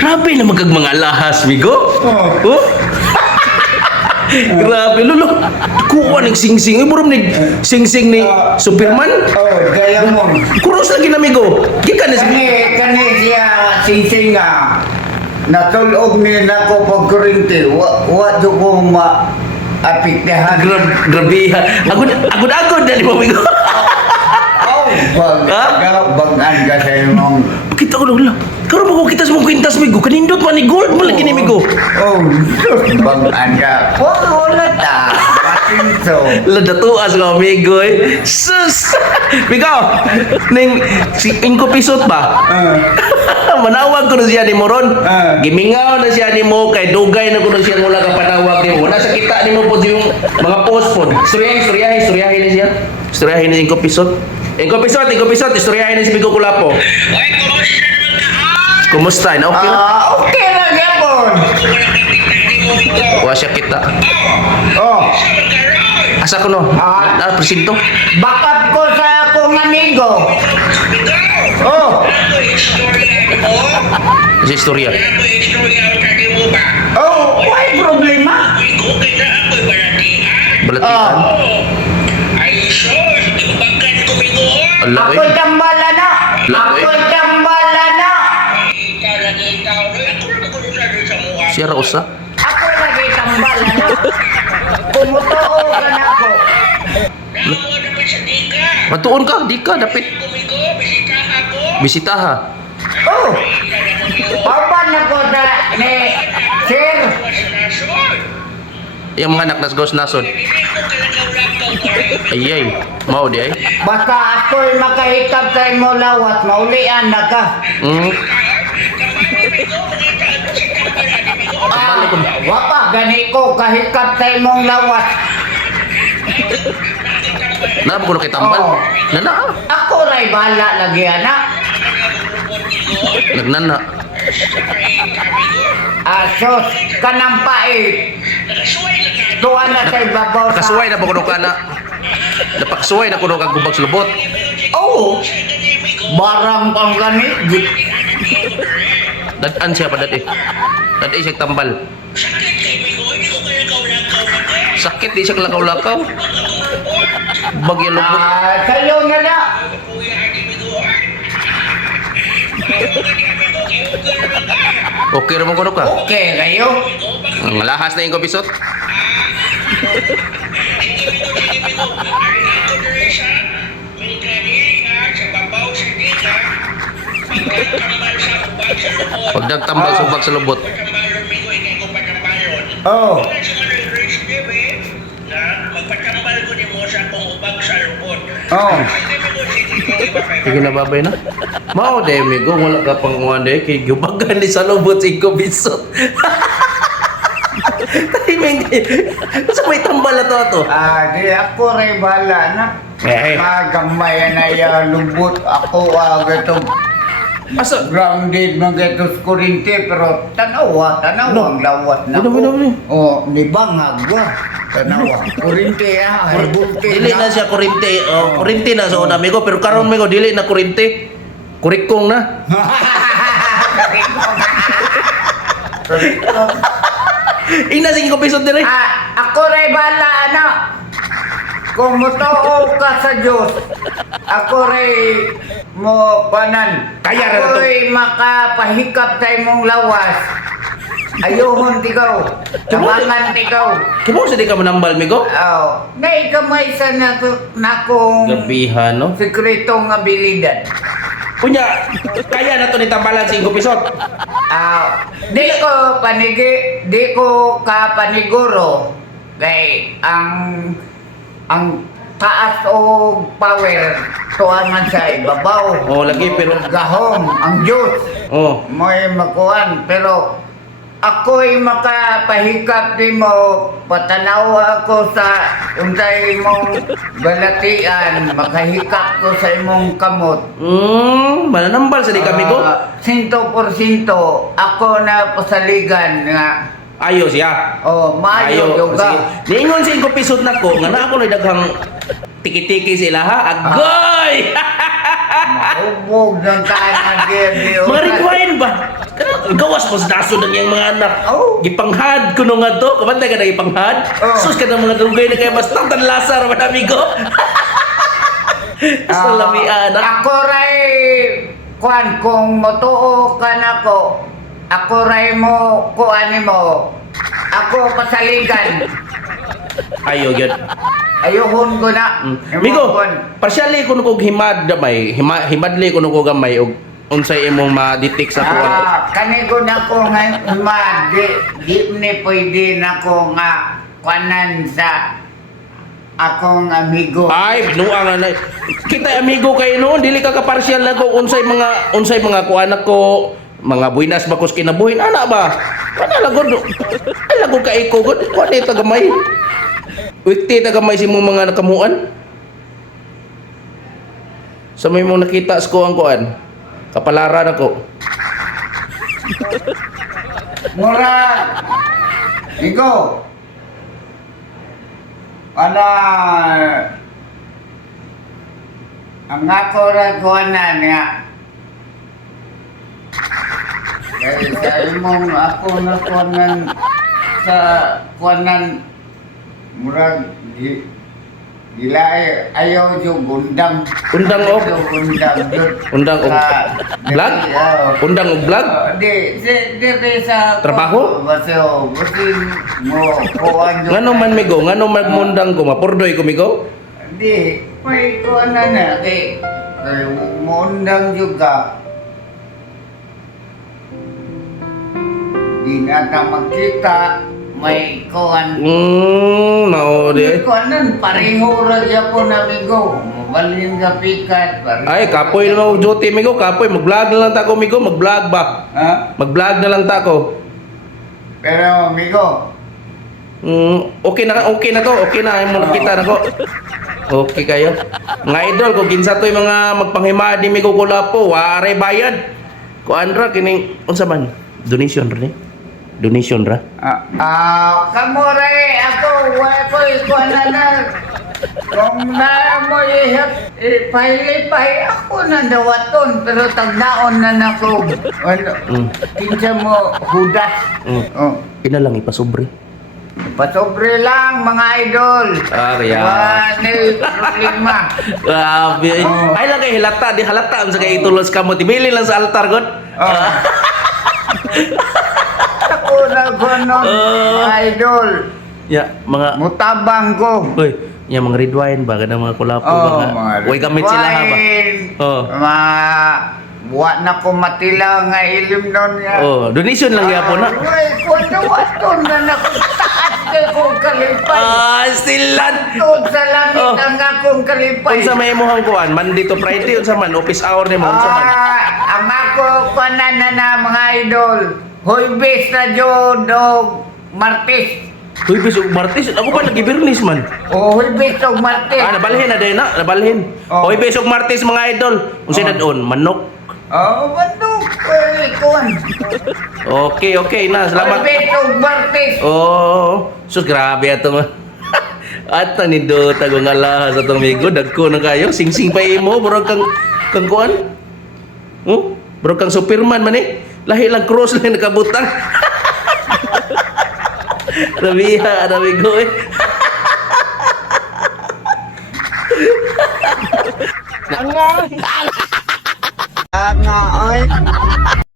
Grabe na magkag mga alahas, migo. Oh. Grabe, lolo. Kuha ng sing-sing. Iburom ni sing-sing ni Superman. Gaya mo. Kuros lagi na, migo. Gikan na Kani siya sing-sing nga. Natulog ni nako pag kurinti. Wa do ko apiktehan. Grabe. Agod-agod na ni mo, migo. Bagan ka sa imong. Kita ko lang. Karon mo ko kita sa mong kwintas, migo. Kanindot man ni gold mo lagi ni, migo. Bagan ka. Wala ta. Patinso. Ladatuas ko, amigo eh. Sus! Migo! Ning, si Inko Pisot ba? Manawag ko na siya ni Moron. Gimingaw na siya ni mo, kay dugay na ko na siya mula ka panawag ni mo. Wala sa kita ni mo po yung mga post po. Istoryahin na siya. Istoryahin na si Inko Pisot. Inko Pisot, istoryahin na si Migo Kulapo. Kumusta? Na okay? Okay na gapon. Wa siya kita. Oh. Asa ko no? Presinto? Bakat ko sa akong amigo. Oh. Sa istorya. Oh, may problema. Balatian. Allah ko Ako'y tambala na. Ako'y tambala na. siya ra usa. Ako lagi tambala na. Pumutuo ka na ako. Matuon ka, di ka dapit. Bisitaha. Oh. Papan ako na ni Sir. Yang mga anak nas ghost nasod. Ayay, mau di ay. Basta ako'y makahikap sa imo lawat, maulian na ka. Wapa, gani ko kahikap sa imong lawat. Na ko kay tambal. Oh. Nana. Ako ray bala lagi anak. Nagnana. Asos, kanampait. Tuwa na sa ibabaw sa... Kasuway na ba kuno kana? Napakasuway na kuno kag gubag sa lubot. Oo. Barang kang gani. Dadan siya pa dati. Dati siya tambal. Sakit di siya lakaw-lakaw. Bagya lubot. Kayo na na. Okay ra mo kuno ka. Okay, kayo. Ang lahas na yung kabisot. Pag nagtambal sa ubag sa lubot. Oh. Magpatambal ko ni mo sa kong ubag sa lubot. Oh. Sige na babay na. Mao de migo wala ka pang umande kay gubagan ni sa lubot si kabisot. Timing. Sa may tambal na to. Di ako ray bala na. Magamay na ya lubot ako gatong Asa? grounded mga gatos kurinte pero tanawa ang lawat na ko. Ano? Oh, ni bangag wa. Tanawa. Kurinte herbal Dili na siya kurente. Oh, kurente na sa una migo pero karon migo dili na kurente. Kurikong na. Ina sige ko pisot dire. Ako ray bala na. Kung motoo ka sa Diyos, ako ray mo panan. Kaya ra to. Ako'y makapahikap sa imong lawas. Ayuhon tikaw. Tabangan tikaw. Kimo sa di ka manambal migo? Oh, nay kamay sa nakong Gabihan no. sekretong abilidad. Kunya, kaya na to ni tambalan si 5 pisot. Di ko ka paniguro. Kay ang taas o power tuangan sa ibabaw. Oh, lagi pero Gahom, ang Diyos. oh, Mo'y makuhan. Pero ako'y makapahikap di mo. Patanaw ako sa untay mong balatian. Makahikap ko sa imong kamot. mananambal sa di ka migo. 100% ako na pasaligan nga. Ayos ya. Oh, maayo yoga. Niingon si 5 pisot na ko nga na ako na daghang tiki-tiki sila ha. Agoy! Maubog ng kanan. Mga rewind ba? Gawas mo sa daso ng iyang mga anak. Oh. Gipanghad ko nung nga to. Kapantay ka na gipanghad? Oh. Sus ka ng mga dugay na kaya basta tanlasa raman amigo. Sa lamian. Ako ray kuan kung motuo ka na ko. Ako ray mo kuan mo. Ako pasaligan. Ayo yun. Ayuhon ko na. Migo, partially kuno kog himad gamay, himadli kuno ko gamay og unsay imong ma-detect sa kuan. Kani ko na ko nga di ni pwede na ko nga kuanan sa akong amigo. Ay, binuang na. Kita amigo kay noon, dili ka ka-partial na ko unsay mga kuan ko, mga buinas ba kus kinabuhin ana ba? Kana lagod. Ay lagod ka iko gud. Kuan ito gamay. Wikti ta gamay si mong mga nakamuan. Sa may mong nakita ko ang kuan. Kapalaran ako. Mura, Iko, ang ako ra kuanan nga. Sa imong ako na kuanan sa kuanan murag gila ayaw yung undang. Undang og? Undang jud. Undang og vlog? Undang og vlog? Di sa Trabaho? Basta mo kuan jud. Ngano man migo, ngano magmundang ko, mapurdoy ko migo? Di, may kuan na kay mundang juga. Di na ta makita may kuan. Nao di. Kuanan pareho ra gyapon amigo. Mabalin ka pikat pareho. Ay, kapoy na ako duty migo, kapoy mag-vlog na lang ta ko migo, mag-vlog ba? Ha? Mag-vlog na lang ta ko. Pero amigo, Okay na to, okay na mo nakita na ko. Okay kayo. Mga idol, kung kinsa to'y mga magpanghimad ni migo kulapo, ware bayad. Kuan ra kining unsa man? Donation ra ni? Donation ra? kamo rin ako, wala ko ikuan na. Kung na mo ipahilipay ako na dawaton, pero tagnaon na nako. Ano, kinsa mo hudas. Oh. Ina lang ipasobre. Pasobre lang mga idol. Kaya. Wala problema. Grabe. Ay lang kay halata, di halata unsa kay itulos kamo tibili lang sa altar god. Ako na ganon, idol. Ya, mga Mutabang ko. Hoy, ya mga red wine ba ganang mga kulapo ba nga. Way gamit sila ha ba? Oh. Buat na ko matila nga ilim nun nga. Oh, donation lang gyapon na. Ay, kuno na nakutaas ka kong kalipay. Stilan. Tod sa langit ang akong kalipay. Unsa may imong kuan? Monday to Friday unsa man office hour nimo unsa man? Ang ako kuanan na mga idol. Huybes na jud og Martes. Huybes ug Martes, ako pa nagibirnis man. Huybes og Martes. Nabalhin na day na, nabalhin. Huybes ug Martes mga idol. Unsa dadon? Manok. Bandok. Kuan. Okay na. Salamat. Huybes og Martes. Sus grabe ato nga. At ni do tago nga lahas atong migo dagko na kayo singsing pa imo burag kang kuan. Burag kang Superman man eh. Lahi lang cross lang nakabutang. Rabiha, amigo eh. Nga, oy.